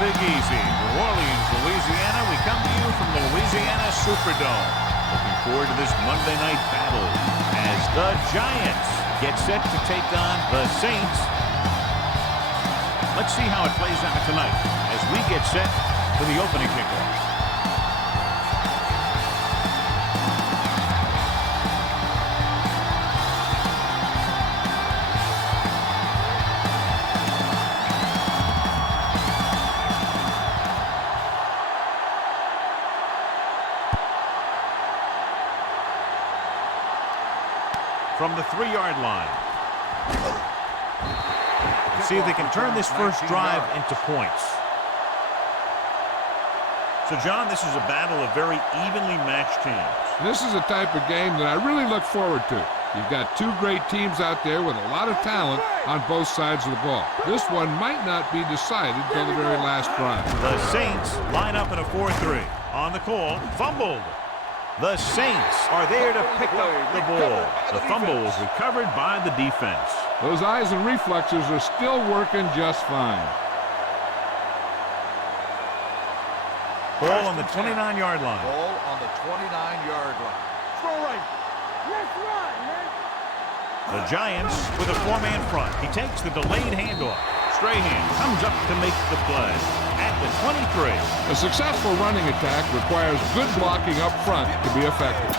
Big Easy. New Orleans, Louisiana. We come to you from the Louisiana Superdome. Looking forward to this Monday night battle as the Giants get set to take on the Saints. Let's see how it plays out tonight as we get set for the opening kickoff. From the 3-yard line. See if they can turn this first drive into points. So, John, this is a battle of very evenly matched teams. This is a type of game that I really look forward to. You've got two great teams out there with a lot of talent on both sides of the ball. This one might not be decided till the very last drive. The Saints line up in a 4-3. On the call, fumbled. The Saints are there to pick up the ball. The fumble was recovered by the defense. Those eyes and reflexes are still working just fine. Ball on the 29-yard line. Ball on the 29-yard line. Throw right. Let's run, man. The Giants with a 4-man front. He takes the delayed handoff. Strahan comes up to make the play at the 23. A successful running attack requires good blocking up front to be effective.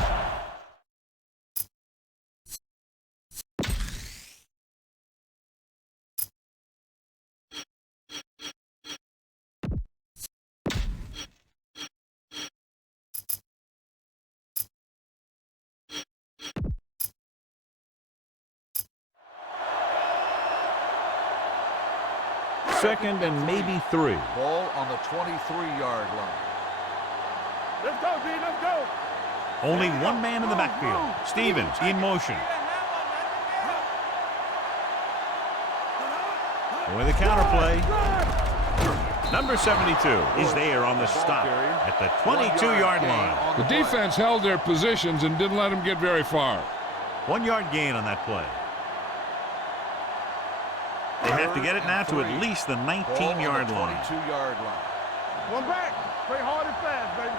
Second and maybe 3. Ball on the 23-yard line. Let's go, D. Let's go. Only one man in the backfield. Stevens in motion. With the counter play. Number 72 is there on the stop at the 22-yard line. The defense held their positions and didn't let them get very far. 1-yard gain on that play. They have to get it now to at least the 19-yard line. 22-yard line. One back. Play hard and fast, baby.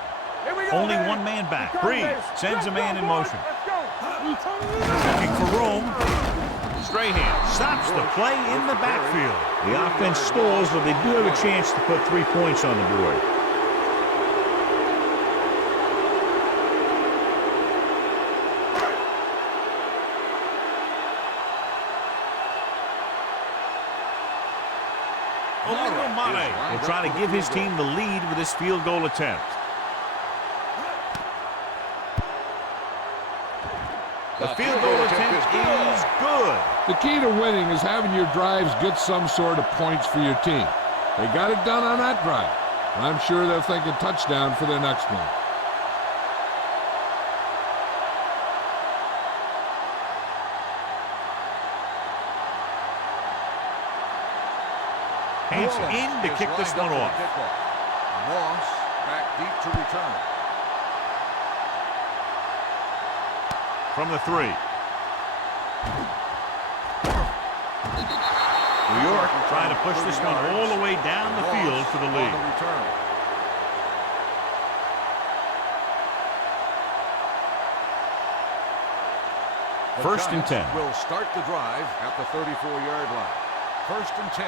Here we go. Only man. one man back. Let's go, Breeze baby. sends a man in motion. Let's go. Looking for room. Strahan stops the play in the backfield. The offense stalls, but they do have a chance to put 3 points on the board. Will try to give his team the lead with this field goal attempt. The field goal attempt is good. The key to winning is having your drives get some sort of points for your team. They got it done on that drive. I'm sure they're thinking touchdown for their next one. Hanson in to kick this one off. Moss back deep to return. From the 3. New York trying to push this one all the way down the field for the lead. First and 10. Will start the drive at the 34-yard line. First and 10.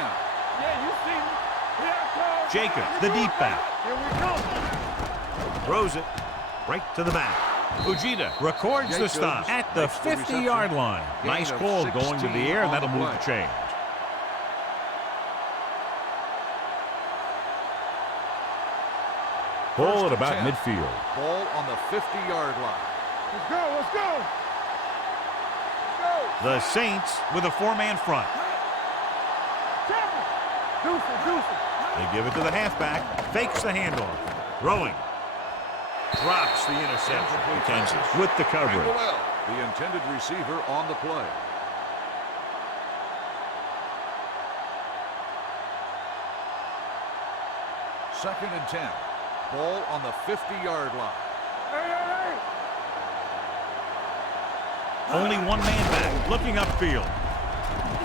Yeah, you see me. Here I come. Jacob, the deep back. Here we go. Throws it right to the back. Fujita records the stop at the 50-yard line. Nice call going to the air, and that'll move the chains. Ball at about midfield. Ball on the 50-yard line. Let's go. Let's go. Let's go. The Saints with a 4-man front. They give it to the halfback. Fakes the handoff. Throwing. Drops the interception. Kansas with the coverage. The intended receiver on the play. Second and 10. Ball on the 50-yard line. Only one man back. Looking upfield.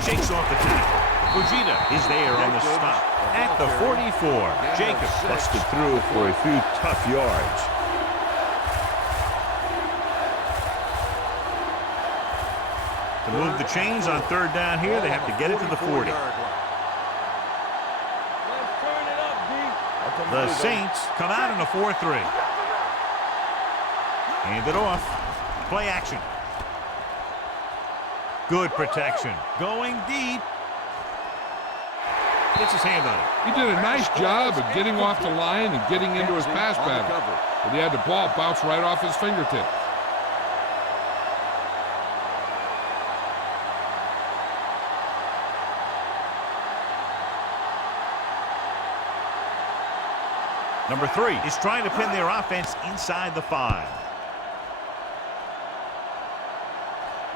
Shakes off the tackle. Fujita is there on the stop at the 44. Jacobs busted through for a few tough yards. To move the chains on third down here, they have to get it to the 40. The Saints come out in a 4-3. Hand it off. Play action. Good protection. Going deep. Gets his hand on it. He did a nice job of getting off the line and getting into his pass pattern. But he had the ball bounce right off his fingertips. Number 3 is trying to pin their offense inside the 5.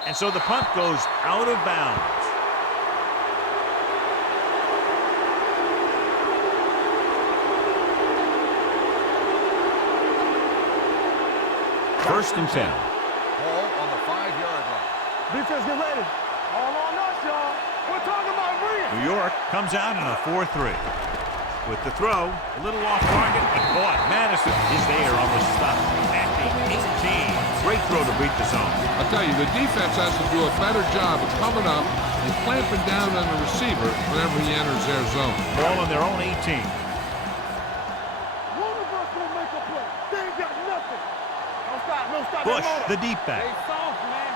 And so the punt goes out of bounds. First and 10. Ball on the 5-yard line. Defense, get ready. All on us, y'all. We're talking about bringing. New York comes out in a 4-3. With the throw, a little off target, but boy, Madison is there on the stop at the 18. Great throw to beat the zone. I'll tell you, the defense has to do a better job of coming up and clamping down on the receiver whenever he enters their zone. Ball on their own 18. One of us gonna make a play. They ain't got nothing. Don't stop, don't stop. Bush, the deep back. They soft, man.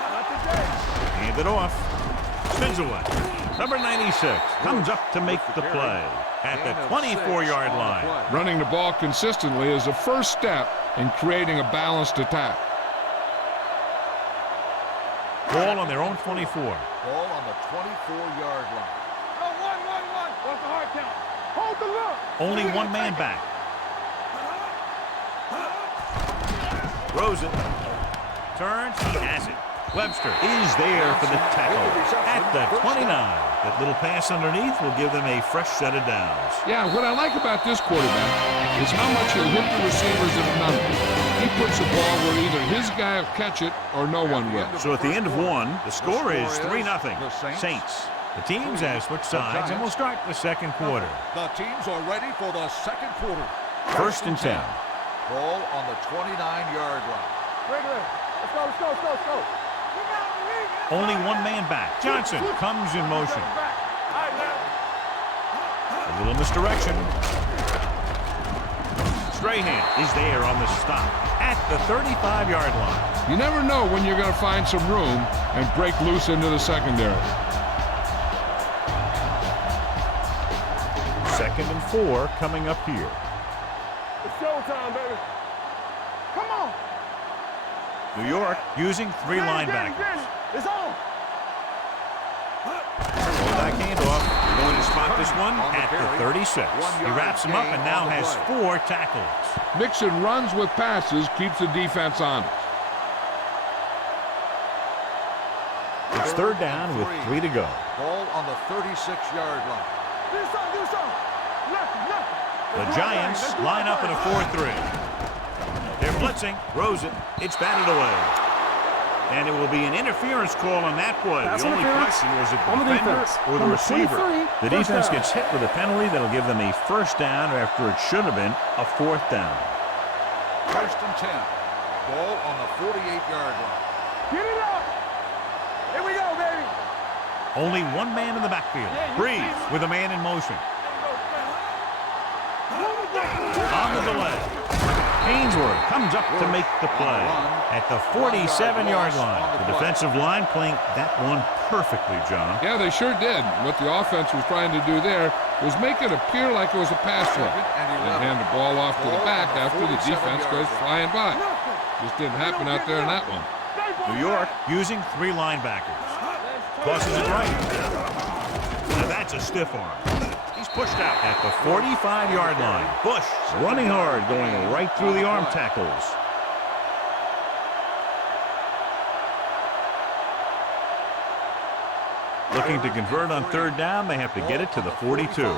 Not today. Hand it off. Spins away. Number 96 comes up to make the play at the 24-yard line. Running the ball consistently is the first step in creating a balanced attack. Ball on their own 24. Ball on the 24-yard line. No, one. What's the hard count? Hold the look. Only one man back. Rosen turns. He has it. Webster is there for the tackle at the 29. That little pass underneath will give them a fresh set of downs. Yeah, what I like about this quarterback is how much he'll hit the receivers in a number. He puts the ball where either his guy will catch it or no one will. So at the end of one, the score is 3-0. Saints. The teams have switched sides, and we'll start the second quarter. The teams are ready for the second quarter. First and 10. Ball on the 29-yard line. Regular. Let's go. Only one man back. Johnson comes in motion. A little misdirection. Strahan is there on the stop at the 35-yard line. You never know when you're going to find some room and break loose into the secondary. Second and 4 coming up here. It's showtime, baby. Come on. New York using 3 linebackers. It's on. Back handoff. They're going to spot this one at the 36. He wraps him up and now has 4 tackles. Mixing runs with passes keeps the defense honest. It's third down with 3 to go. Ball on the 36-yard line. Do something. Left. The Giants line up in a 4-3. They're blitzing. Rosen. It's batted away. And it will be an interference call on that play. The only question was it the defender or the receiver. The defense gets hit with a penalty that'll give them a first down after it should have been a 4th down. First and 10. Ball on the 48-yard line. Get it up. Here we go, baby. Only one man in the backfield. Breeze with a man in motion. On the delay. Ainsworth comes up to make the play at the 47-yard line. The defensive line playing that one perfectly, John. Yeah, they sure did. What the offense was trying to do there was make it appear like it was a pass play and hand the ball off to the back after the defense goes flying by. Just didn't happen out there in that one. New York using 3 linebackers. Tosses it right. Now that's a stiff arm. He's pushed out at the 45-yard line. Bush running hard, going right through the arm tackles. Looking to convert on third down, they have to get it to the 42. Bring it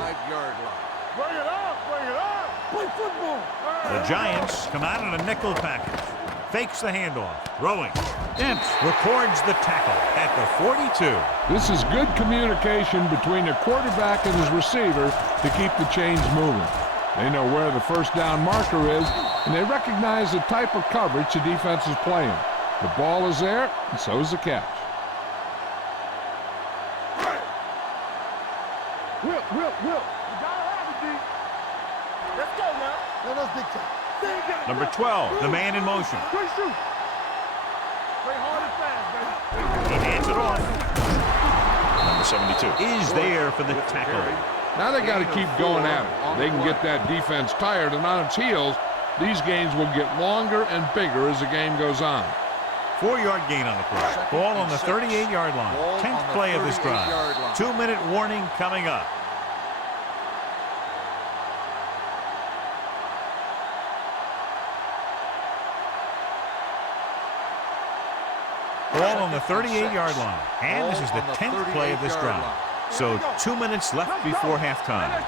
up. Play football. The Giants come out in a nickel package. fakes the handoff. Throwing. Demps records the tackle at the 42. This is good communication between the quarterback and his receiver to keep the chains moving. They know where the first down marker is, and they recognize the type of coverage the defense is playing. The ball is there, and so is the catch. Will. You gotta have it, D. Let's go now. No, that's big time. Number 12, the man in motion. Quick shoot. Play hard and fast, baby. He hands it off. Number 72. Is there for the tackle. Now they got to keep going at it. They can get that defense tired and on its heels. These games will get longer and bigger as the game goes on. 4-yard gain on the play. Ball on the 38-yard line. 10th play of this drive. 2-minute warning coming up. Ball on the 38-yard line. And this is the 10th play of this drive. So 2 minutes left before halftime.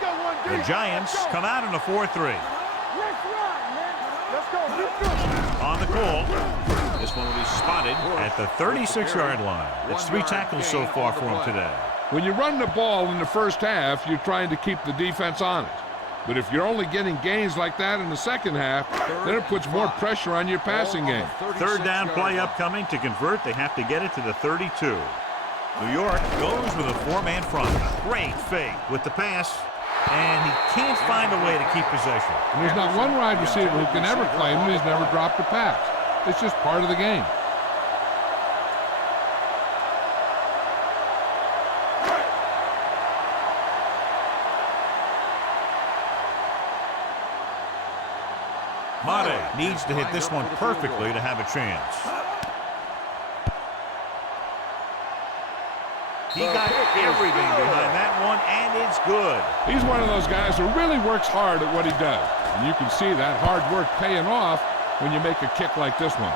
The Giants come out in a 4-3. Let's run, man. Let's go. On the call. This one will be spotted at the 36-yard line. That's 3 tackles so far for him today. When you run the ball in the first half, you're trying to keep the defense honest. But if you're only getting gains like that in the second half, then it puts more pressure on your passing game. Third down play upcoming. To convert, they have to get it to the 32. New York goes with a 4-man front. Great fake with the pass, and he can't find a way to keep possession. And there's not one wide receiver who can ever claim that he's never dropped a pass. It's just part of the game. Madden needs to hit this one perfectly to have a chance. He got everything behind that one, and it's good. He's one of those guys who really works hard at what he does. And you can see that hard work paying off when you make a kick like this one.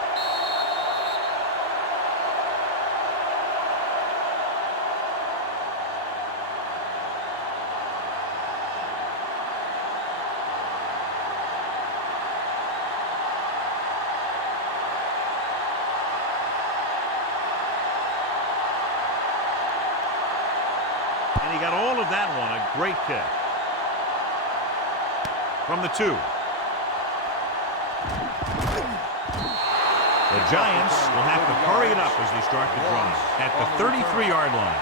And he got all of that one. A great kick. From the 2. The Giants will have to hurry it up as they start the drive at the 33-yard line.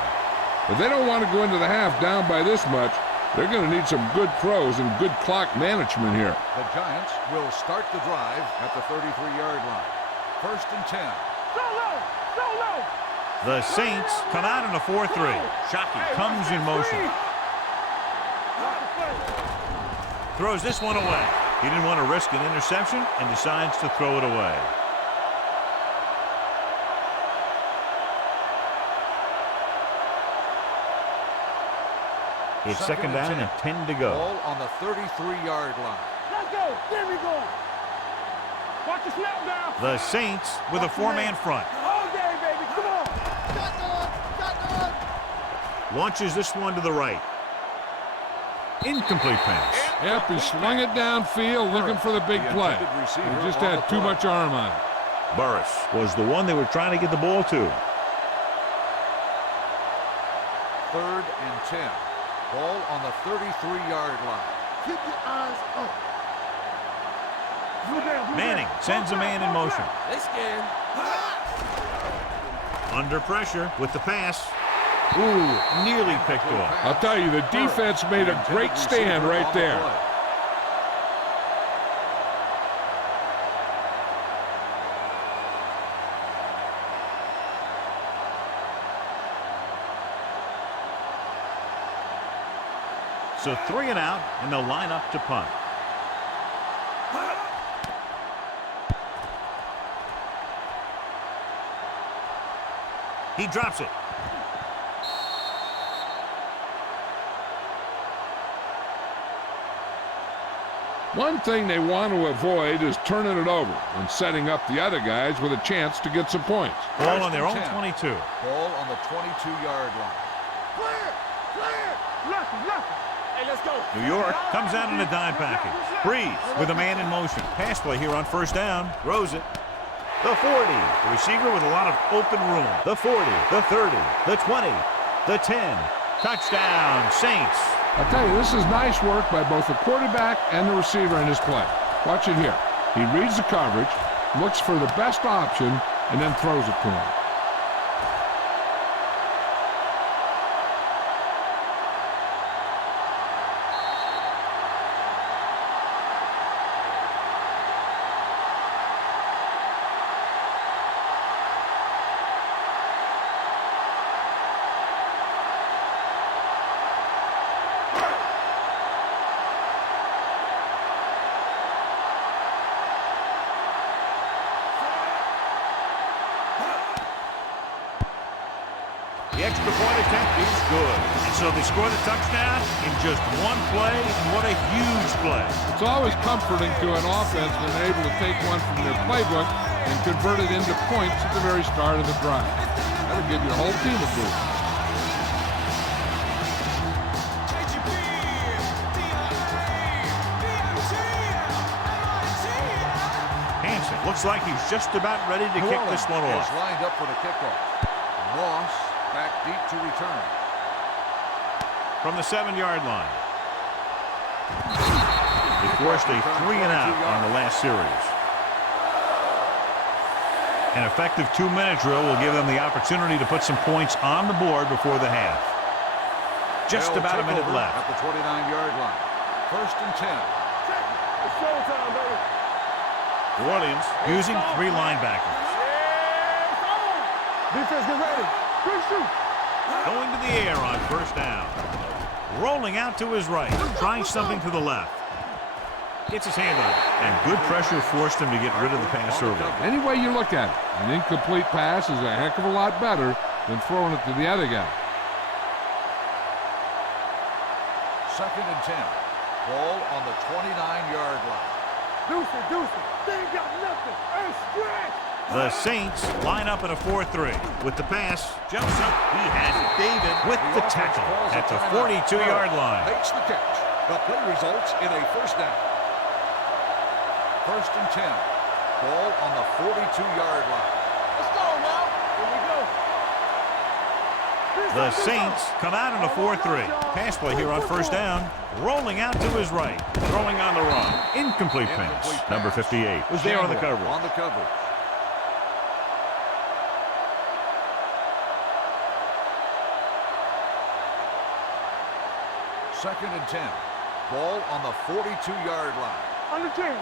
But they don't want to go into the half down by this much. They're going to need some good throws and good clock management here. The Giants will start the drive at the 33-yard line. 1st and 10. So low. The Saints come out in a 4-3. Shockey comes in motion. Throws this one away. He didn't want to risk an interception and decides to throw it away. It's second down and 10 to go. Ball on the 33-yard line. Let's go. There we go. Watch the snap down. The Saints with a 4-man front. All day, baby. Come on. Launches this one to the right. Incomplete pass. Yep, he slung it downfield looking for the big play. He just had too much arm on it. Burris was the one they were trying to get the ball to. 3rd and 10. Ball on the 33-yard line. Keep your eyes up. Manning sends a man in motion. They scared. Under pressure with the pass. Ooh, nearly picked off. I'll tell you, the defense made a great stand right there. So 3 and out, and they'll line up to punt. He drops it. One thing they want to avoid is turning it over and setting up the other guys with a chance to get some points. Ball on their own 22. Ball on the 22-yard line. Left. Hey, let's go. New York comes out in a dime package. Breeze with a man in motion. Pass play here on 1st down. Throws it. the 40. The receiver with a lot of open room. The 40, the 30, the 20, the 10. Touchdown, Saints. I'll tell you, this is nice work by both the quarterback and the receiver in his play. Watch it here. He reads the coverage, looks for the best option, and then throws it to him. The extra point attempt is good. And so they score the touchdown in just one play. What a huge play. It's always comforting to an offense when they're able to take one from their playbook and convert it into points at the very start of the drive. That'll give your whole team a boost. Hansen looks like he's just about ready to kick this one off. Is lined up for the kickoff. Moss back deep to return. From the 7-yard line. They forced a 3-and-out on the last series. An effective 2-minute drill will give them the opportunity to put some points on the board before the half. Just about a minute left. At the 29-yard line. 1st and 10. It's showtime, baby. New Orleans using 3 linebackers. Defense, get ready. Good shoot. Going to the air on 1st down. Rolling out to his right. Trying something to the left. Gets his hand on it. And good pressure forced him to get rid of the pass early. Any way you look at it, an incomplete pass is a heck of a lot better than throwing it to the other guy. 2nd and 10. Ball on the 29-yard line. Deuce it. They ain't got nothing. Hey, stretch. The Saints line up in a 4-3. With the pass, jumps up. He has David with the tackle at the 42-yard line. Makes the catch. The play results in a 1st down. 1st and 10. Ball on the 42-yard line. Let's go now. Here we go. The Saints come out in a 4-3. Pass play here on 1st down. Rolling out to his right. Throwing on the run. Incomplete pass. Number 58 was there on the coverage. On the coverage. Second and 10. Ball on the 42-yard line. On the 10.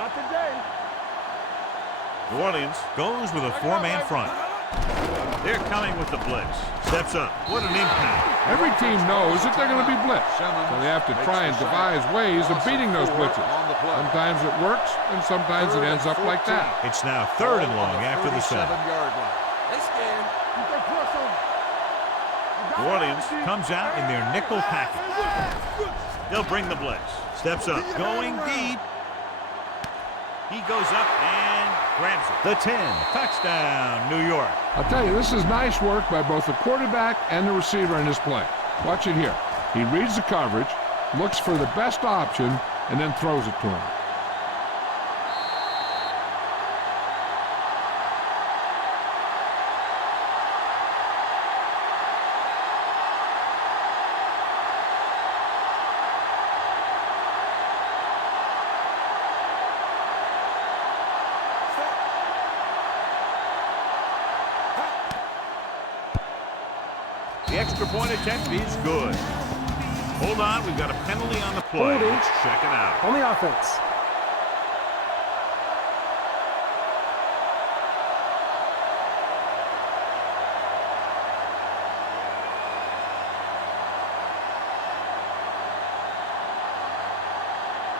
Not today. New Orleans goes with a 4-man front. They're coming with the blitz. Steps up. What an impact. Every team knows that they're going to be blitzed, so they have to try and devise ways of beating those blitzes. Sometimes it works, and sometimes it ends up like that. It's now 3rd and long after the snap. They scared. You can press on them. New Orleans comes out in their nickel package. They'll bring the blitz. Steps up. Going deep. He goes up and grabs it. The 10. Touchdown, New York. I'll tell you, this is nice work by both the quarterback and the receiver in his play. Watch it here. He reads the coverage, looks for the best option, and then throws it to him. The extra point attempt is good. Hold on, we've got a penalty on the play. Let's check it out. On the offense.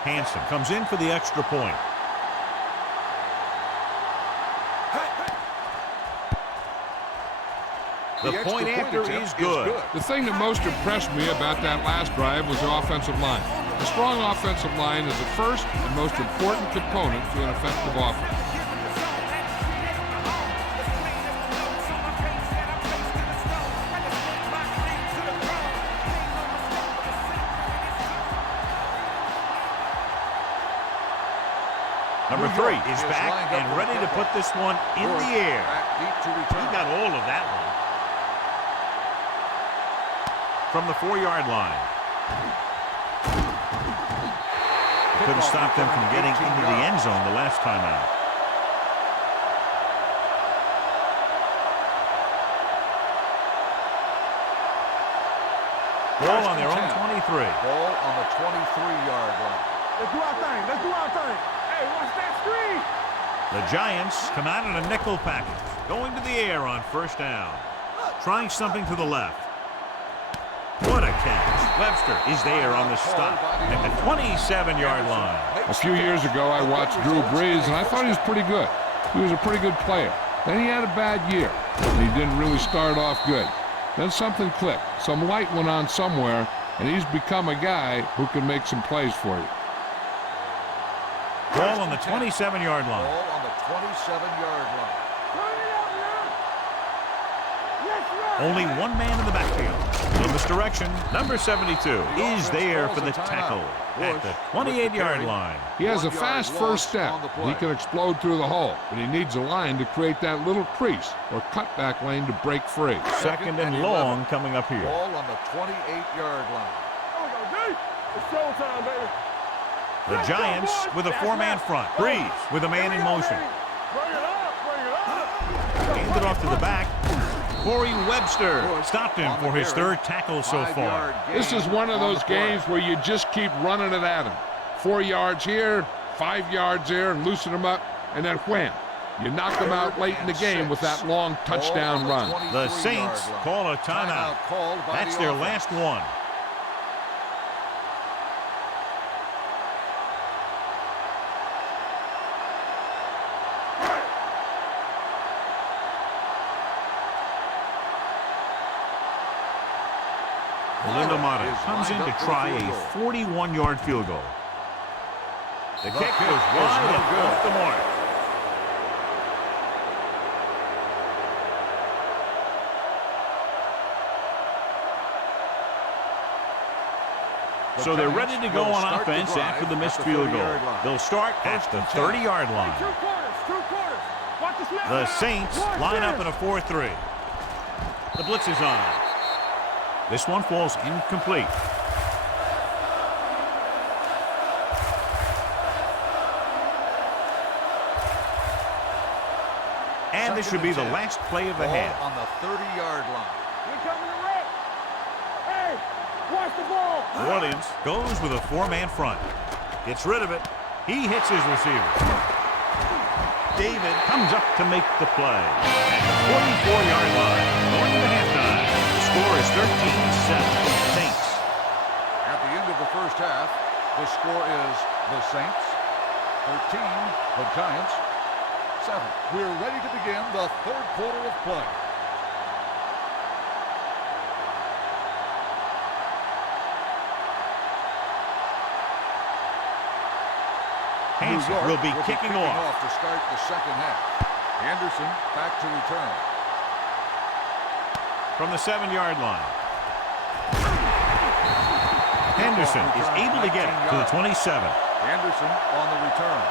Hansen comes in for the extra point. The point after is good. The thing that most impressed me about that last drive was the offensive line. A strong offensive line is the first and most important component to an effective offense. Number 3 is back and ready to put this one in the air. He got all of that one. From the 4-yard line. Couldn't stop them from getting into the end zone the last time out. Ball on their own 23. Ball on the 23-yard line. Let's do our thing. Let's do our thing. Hey, watch that screen. The Giants come out in a nickel package. Going to the air on first down. Trying something to the left. What a catch. Webster is there on the stop at the 27-yard line. A few years ago, I watched Drew Brees, and I thought he was pretty good. He was a pretty good player. Then he had a bad year, and he didn't really start off good. Then something clicked. Some light went on somewhere, and he's become a guy who can make some plays for you. Ball on the 27-yard line. Ball on the 27-yard line. Only one man in the backfield. In this direction, number 72 is there for the tackle at the 28-yard line. He has a fast first step. He can explode through the hole, but he needs a line to create that little crease or cutback lane to break free. Second and long coming up here. Ball on the 28-yard line. It's showtime, baby. The Giants with a 4-man front. Breeze with a man in motion. Bring it up, bring it up. Handed off to the back. Corey Webster stopped him for his 3rd tackle so far. This is one of those games where you just keep running it at him. 4 yards here, 5 yards there, and loosen him up, and then wham. You knock them out late in the game with that long touchdown run. The Saints call a timeout. That's their last one. Comes in to try a 41-yard field goal. The kick goes wide and off the mark. So they're ready to go on offense after the missed field goal. They'll start at the 30-yard line. Two quarters. Watch the snap. The Saints line up in a 4-3. The blitz is on. This one falls incomplete. And this should be the last play of the half. On the 30-yard line. We're coming to wreck. Hey, watch the ball. New Orleans goes with a 4-man front. Gets rid of it. He hits his receiver. David comes up to make the play. At the 44-yard line. Going to halftime. The score is 13-7. Saints. At the end of the first half, the score is the Saints 13, the Giants 7. We're ready to begin the 3rd quarter of play. Hanson will be kicking off to start the second half. Anderson back to return. from the 7-yard line. Henderson is able to get it to the 27. Anderson on the return.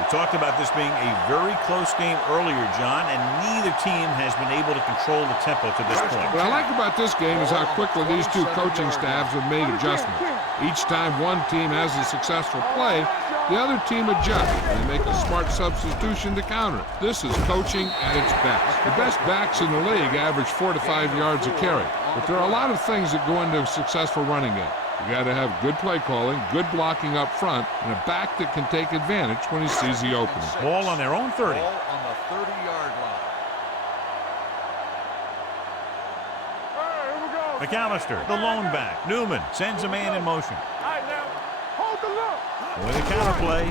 We talked about this being a very close game earlier, John, and neither team has been able to control the tempo to this point. What I like about this game is how quickly these two coaching staffs have made adjustments. Each time one team has a successful play, the other team adjusts and they make a smart substitution to counter it. This is coaching at its best. The best backs in the league average 4 to 5 yards a carry, but there are a lot of things that go into a successful running game. You got to have good play calling, good blocking up front, and a back that can take advantage when he sees the opening. Ball on their own 30. Ball on the 30-yard line. McAllister, the lone back. Newman sends a man in motion. All right, now, hold the look. With a counterplay.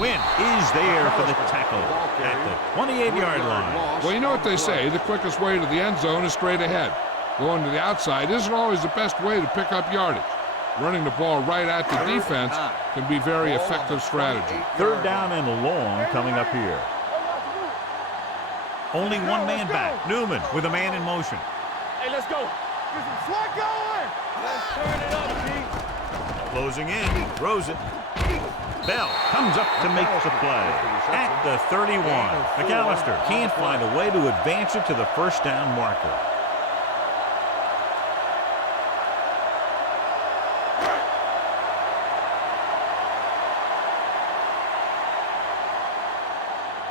Wynn is there for the tackle at the 28-yard line. Well, you know what they say, the quickest way to the end zone is straight ahead. Going to the outside isn't always the best way to pick up yardage. Running the ball right at the defense can be very effective strategy. 3rd down and long coming up here. Only one man back. Newman with a man in motion. Hey, let's go. This is what going. Let's turn it up, G. Closing in, throws it. Bell comes up to make the play. At the 31, McAllister can't find a way to advance it to the first down marker.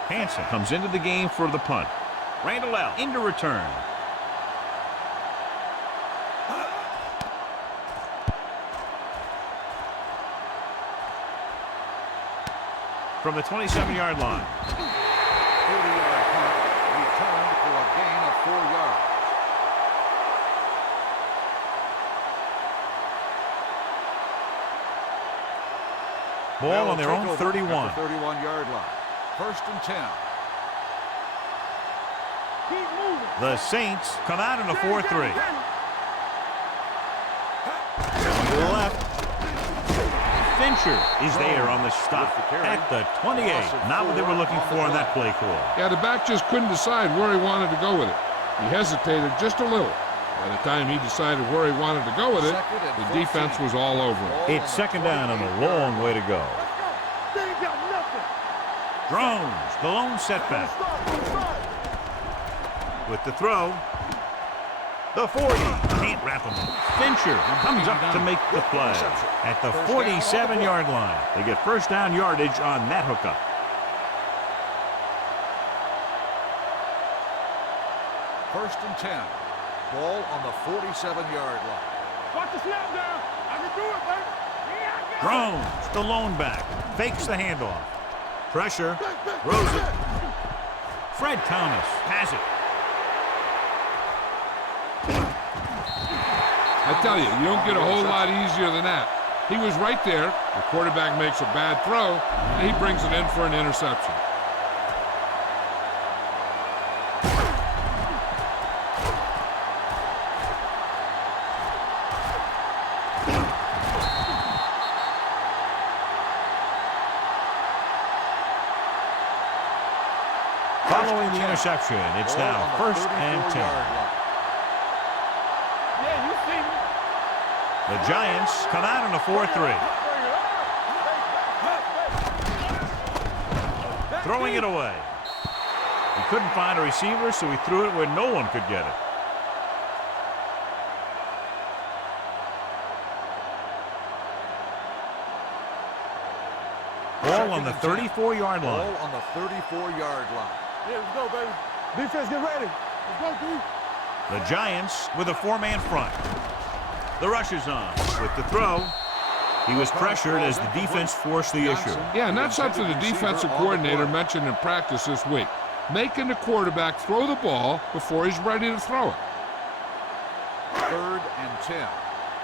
Hansen comes into the game for the punt. Randall out into return. From the 27-yard line. 40-yard punt returned for a gain of 4 yards. Ball on their own 31. 31-yard line. First and 10. The Saints come out in a 4-3. Going to the left. Fincher is there on the stop at the 28. Not what they were looking for on that play call. Yeah, the back just couldn't decide where he wanted to go with it. He hesitated just a little. By the time he decided where he wanted to go with it, the defense was all over him. It's second down and a long way to go. Drones, the lone setback. With the throw. The 40. Can't wrap him up. Fincher comes up to make the play. At the 47-yard line. They get first down yardage on that hookup. First and 10. Ball on the 47-yard line. Watch the snap down. I can do it, baby. Yeah, Drones, the lone back. Fakes the handoff. Pressure. Throws it. Fred Thomas has it. I tell you, you don't get a whole lot easier than that. He was right there. The quarterback makes a bad throw, and he brings it in for an interception. Following the interception, it's now first and 10. Yeah, you see me. The Giants come out in a 4-3. Throwing it away. He couldn't find a receiver, so he threw it where no one could get it. Ball on the 34-yard line. Ball on the 34-yard line. Yeah, let's go, baby. Defense, get ready. Let's go, dude. The Giants with a 4-man front. The rush is on. With the throw, he was pressured as the defense forced the issue. Yeah, and that's something the defensive coordinator mentioned in practice this week. Making the quarterback throw the ball before he's ready to throw it. Third and 10.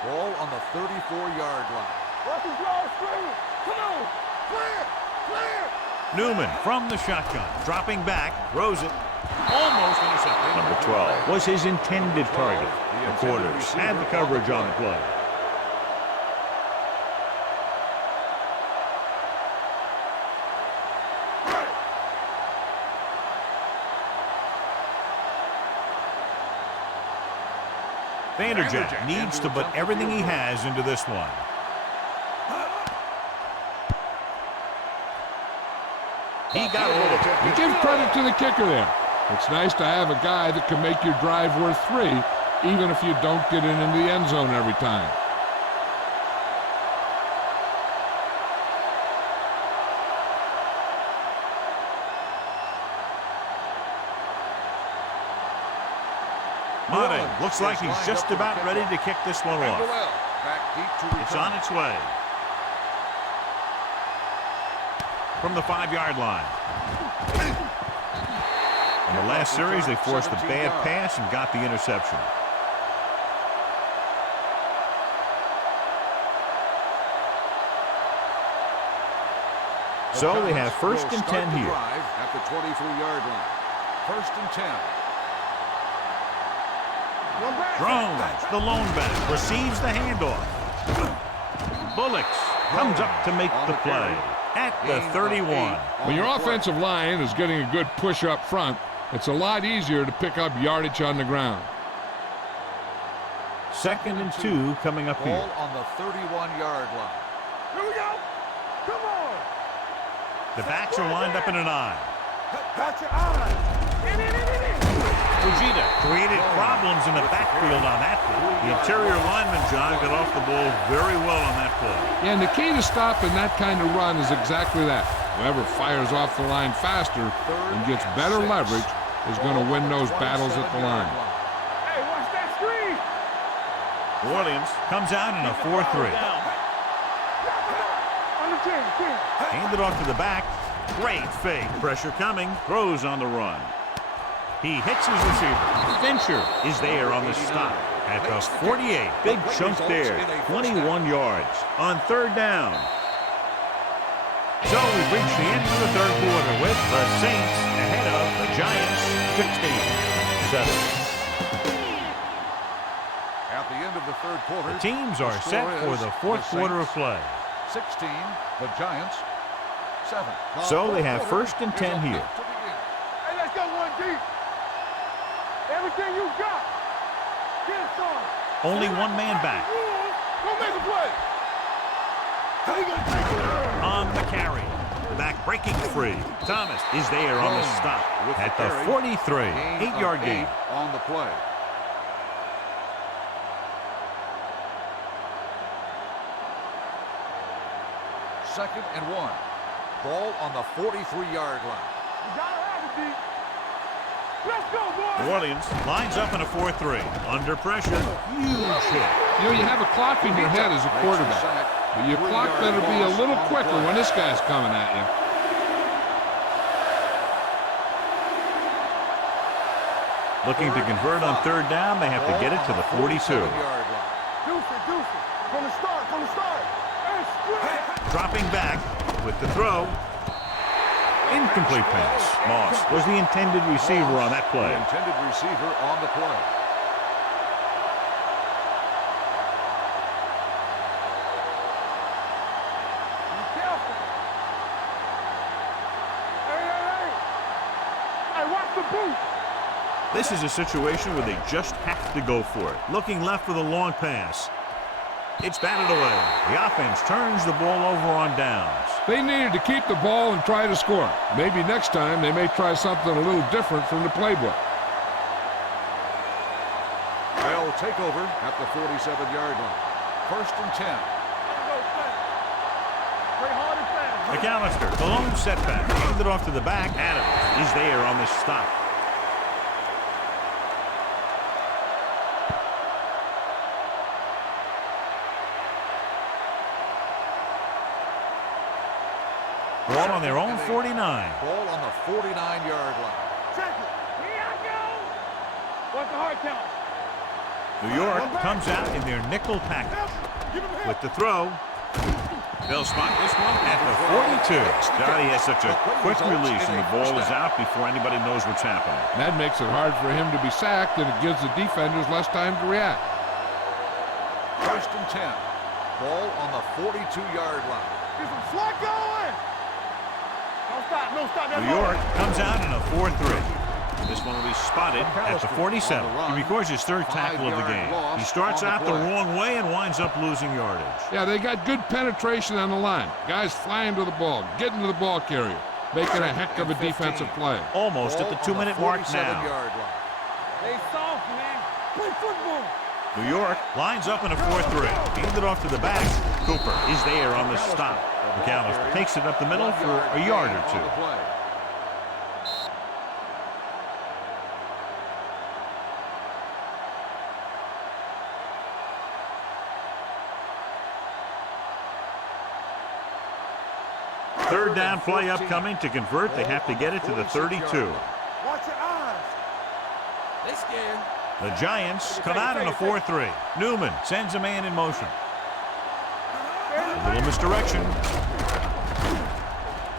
Ball on the 34-yard line. Watch his draw screen. Come on. Clear. Clear. Newman from the shotgun, dropping back, throws it, almost intercepted. Number 12 was his intended target. The quarters had the coverage on the play. Vanderjagt needs to put everything he has into this one. He got a little. You give credit to the kicker there. It's nice to have a guy that can make your drive worth 3, even if you don't get it into the end zone every time. Madden looks like he's just about ready to kick this one off. Back deep to return. It's on its way. From the 5-yard line. In the last series, they forced a bad pass and got the interception. So they have first and 10 here. At the 23-yard line. First and 10. Drones, the lone back, receives the handoff. Bullocks comes up to make the play at the 31. When your offensive line is getting a good push up front, it's a lot easier to pick up yardage on the ground. 2nd and 2 coming up here. Ball on the 31-yard line. Here we go. Come on. The backs are lined up in an I. Watch your eyes. Fujita created problems in the backfield on that play. The interior lineman, John, got off the ball very well on that play. Yeah, and the key to stopping that kind of run is exactly that. Whoever fires off the line faster and gets better leverage is going to win those battles at the line. Hey, watch that screen. New Orleans comes out in a 4-3. On the 10. Handed off to the back. Great fake. Pressure coming. Throws on the run. He hits his receiver. Fincher is there on the stop at the 48. Big chunk there. 21 yards on 3rd down. So we've reached the end of the 3rd quarter with the Saints ahead of the Giants 16-7. At the end of the 3rd quarter, The teams are set for the 4th quarter of play. 16, the Giants 7. So they have 1st and 10 here. Hey, let's go 1 deep. Everything you got. Get it started. Only one man back. Go make a play. How you gonna take it? On the carry. The back breaking free. Thomas is there on the stop at the 43. 8-yard gain. On the play. Second and 1. Ball on the 43-yard line. You gotta have it, D. Let's go, boys. New Orleans lines up in a 4-3. Under pressure. Huge hit. You know, you have a clock in your head as a quarterback, but your clock better be a little quicker when this guy's coming at you. Looking to convert on 3rd down. They have to get it to the 42. Deuce it. From the start. And split. Dropping back with the throw. Incomplete pass. Moss was the intended receiver on that play. The intended receiver on the play. Be careful. Hey, watch the boot. This is a situation where they just have to go for it. Looking left for the long pass. It's batted away. The offense turns the ball over on downs. They needed to keep the ball and try to score. Maybe next time they may try something a little different from the playbook. They'll take over at the 47-yard line. 1st and 10. McAllister, the lone setback. Handed off to the back. Adams is there on the stop. Ball on their own 49. Ball on the 49-yard line. Check it. Here I go. What's the hard count? New York comes out in their nickel package. With the throw. They'll spot this one at the 42. Johnny has such a quick release, and the ball is out before anybody knows what's happening. That makes it hard for him to be sacked, and it gives the defenders less time to react. 1st and 10. Ball on the 42-yard line. Get some slack going. No stop. New York comes out in a 4-3. This one will be spotted at the 47. He records his 3rd tackle of the game. He starts out the wrong way and winds up losing yardage. Yeah, they got good penetration on the line. Guys flying to the ball, getting to the ball carrier, making a heck of a defensive play. Almost at the 2-minute mark now. They soft, man. Play football. New York lines up in a 4-3. Handed off to the back. Cooper is there on the stop. McAllister takes it up the middle for a yard or 2. Third down play upcoming. To convert, they have to get it to the 32. Watch your eyes. They scared. The Giants come out in a 4-3. Newman sends a man in motion. A little misdirection.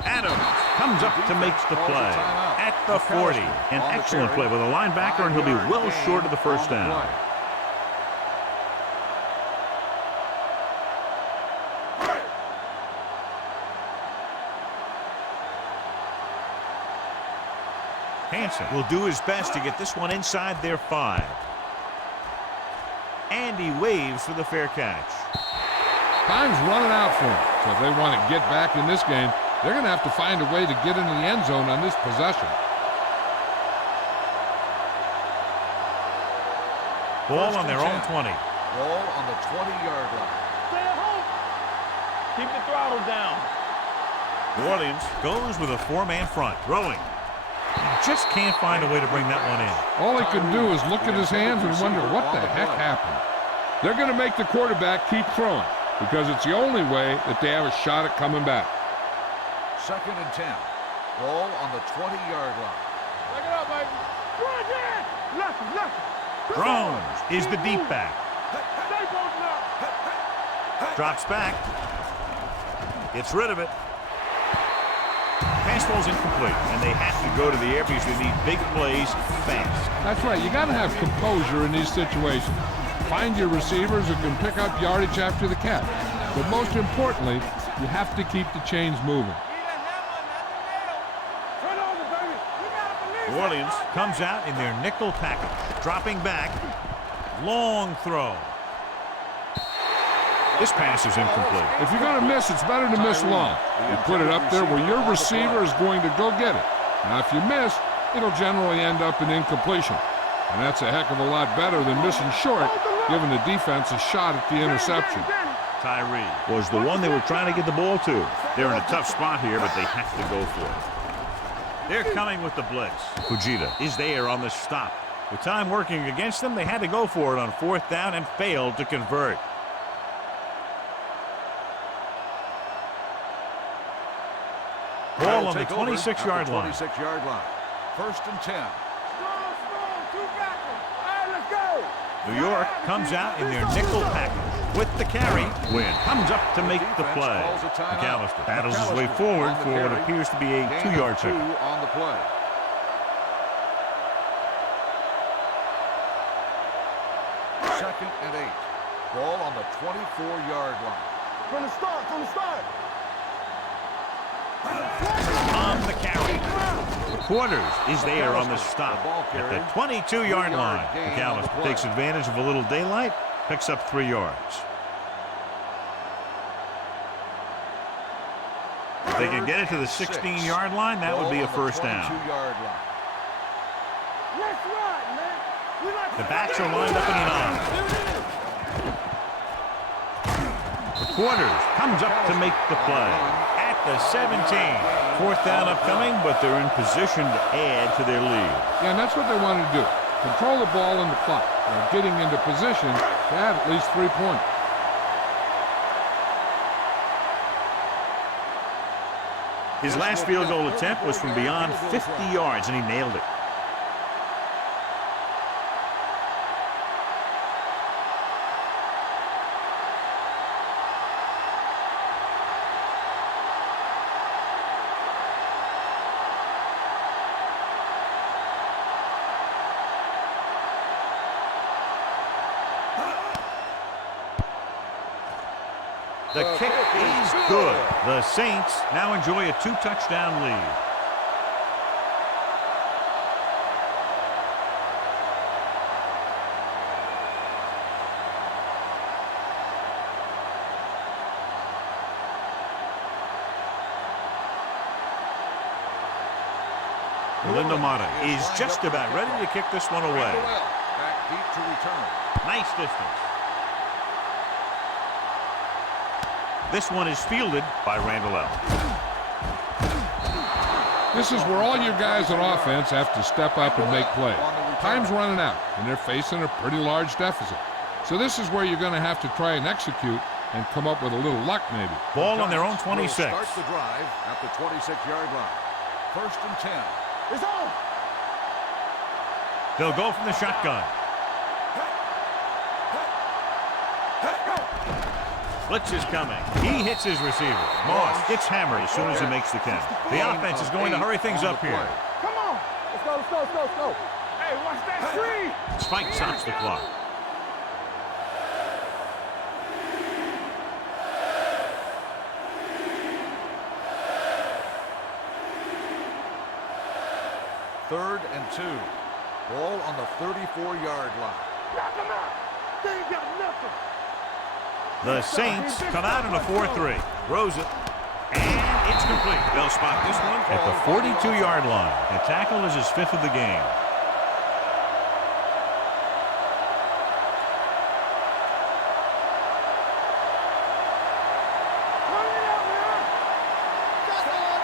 Adams comes up to make the play at the 40. An excellent play by the linebacker, and he'll be well short of the 1st down. Hansen will do his best to get this one inside their 5. And he waves for the fair catch. Time's running out for them. So if they want to get back in this game, they're going to have to find a way to get into the end zone on this possession. Ball on their own 20. Ball on the 20-yard line. Stay at home. Keep the throttle down. New Orleans goes with a four-man front. Throwing. Just can't find a way to bring that one in. All he can do is look at his hands and wonder what the heck happened. They're going to make the quarterback keep throwing because it's the only way that they have a shot at coming back. 2nd and 10. Ball on the 20-yard line. Take it up, baby. Run it. Left. Drones is the deep back. Stay bolting up. Drops back. Gets rid of it. Pass ball's incomplete, and they have to go to the air because they need big plays fast. That's right. You got to have composure in these situations. Find your receivers who can pick up yardage after the catch. But most importantly, you have to keep the chains moving. New Orleans comes out in their nickel package. Dropping back. Long throw. This pass is incomplete. If you're going to miss, it's better to miss long. You put it up there where your receiver is going to go get it. Now, if you miss, it'll generally end up in incompletion. And that's a heck of a lot better than missing short, giving the defense a shot at the interception. Tyree was the one they were trying to get the ball to. They're in a tough spot here, but they have to go for it. They're coming with the blitz. Fujita is there on the stop. With time working against them, they had to go for it on 4th down and failed to convert. Ball on the 26-yard line. 26-yard line. 1st and 10. New York comes out in their nickel package with the carry. Wynn comes up to make the play. McAllister battles his way forward for what appears to be a 2-yard pick. On the play. Second and 8. Ball on the 24-yard line. From the start. On the carry. Quarters is there on the stop at the 22-yard line. McAllister takes advantage of a little daylight, picks up 3 yards. If they can get it to the 16-yard line, that would be a first down. The backs are lined up in an I. The Quarters comes up to make the play. The 17. 4th down upcoming, but they're in position to add to their lead. Yeah, and that's what they want to do. Control the ball and the clock. They're getting into position to add at least 3 points. His last field goal attempt was from beyond 50 yards, and he nailed it. The kick is good. The Saints now enjoy a 2-touchdown lead. Lindomata is just about ready to kick this one away. Back deep to return. Nice distance. This one is fielded by Randall L. This is where all your guys on offense have to step up and make plays. Time's running out, and they're facing a pretty large deficit. So this is where you're going to have to try and execute and come up with a little luck, maybe. Ball on their own 26. Start the drive at the 26-yard line. 1st and 10. It's on. They'll go from the shotgun. Blitz is coming. He hits his receiver. Moss gets hammered as soon as he makes the catch. The offense is going to hurry things up here. Come on. Let's go. Hey, watch that screen. Spike stops the clock. Third and 2. Ball on the 34-yard line. Knock him out. They ain't got nothing. The Saints come out in a 4-3. Throws it. And it's complete. They'll spot this one at the 42-yard line. The tackle is his 5th of the game.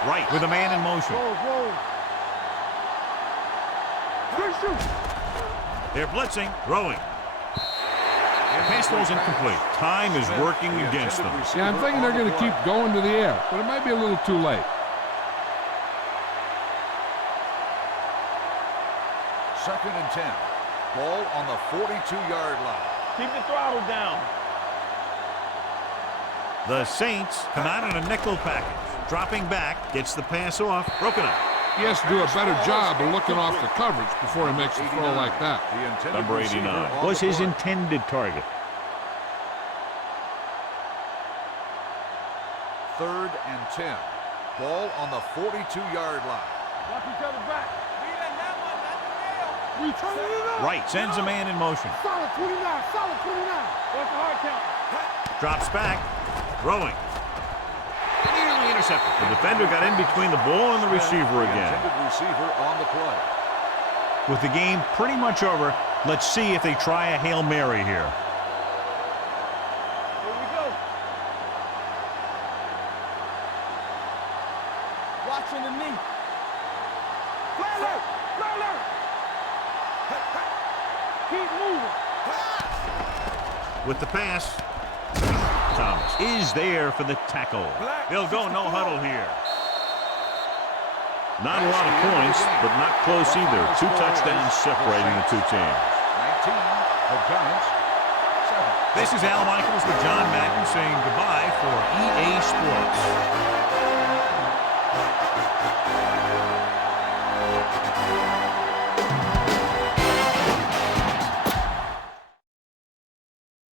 Right with a man in motion. They're blitzing, throwing. Pass ball's incomplete. Time is working against them. Yeah, I'm thinking they're going to keep going to the air, but it might be a little too late. Second and 10. Ball on the 42-yard line. Keep the throttle down. The Saints come out in a nickel package. Dropping back, gets the pass off, broken up. He has to do a better job of looking off the coverage before he makes a throw like that. Number 89 was his intended target. Third and 10. Ball on the 42-yard line. Watch each other back. We turning it up. Right, sends a man in motion. Solid 29, solid 29. What's the hard count? Drops back, throwing. Nearly intercepted. The defender got in between the ball and the receiver again. Intended receiver on the play. With the game pretty much over, let's see if they try a Hail Mary here. Here we go. Watching the knee. Play alert! Play alert! Keep moving. With the pass, Thomas is there for the tackle. They'll go no huddle here. Not a lot of points, but not close either. 2 touchdowns separating the two teams. 19, the Giants, 7. This is Al Michaels with John Madden saying goodbye for EA Sports.